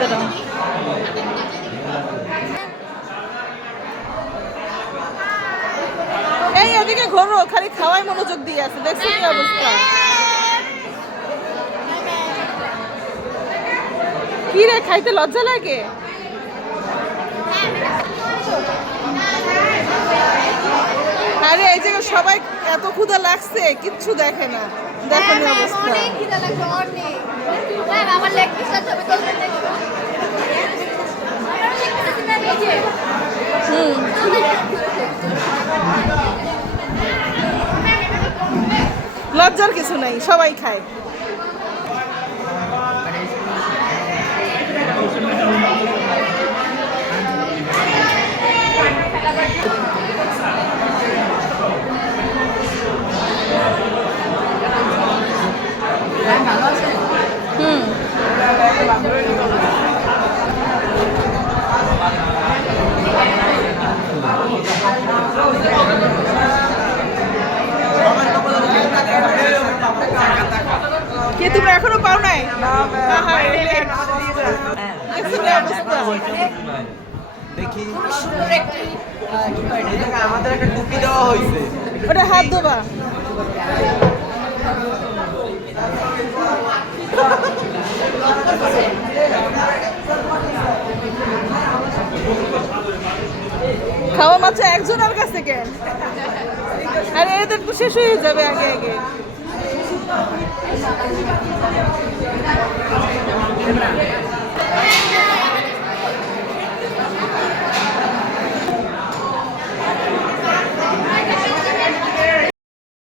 দাঁড়াও। এই এদিকে ঘোরো, খালি খাওয়াই মনোযোগ দিয়ে আছে, দেখছো কি অবস্থা? কি রে, খাইতে লজ্জা লাগে? আরে এই জায়গায় সবাই এত ক্ষুধা লাগছে, কিচ্ছু দেখে না, দেখো নি অবস্থা। লজ্জার কিছু নাই, সবাই খায়। কে তোমরা এখনো পাও নাই? দেখি আমাদের একটা টুপি দেওয়া হয়েছে, ওটা হাত ধোবা। খাওয়া মাত্র একজনের কাছে কেন? আরে এদের তো শেষ হয়ে যাবে আগে আগে।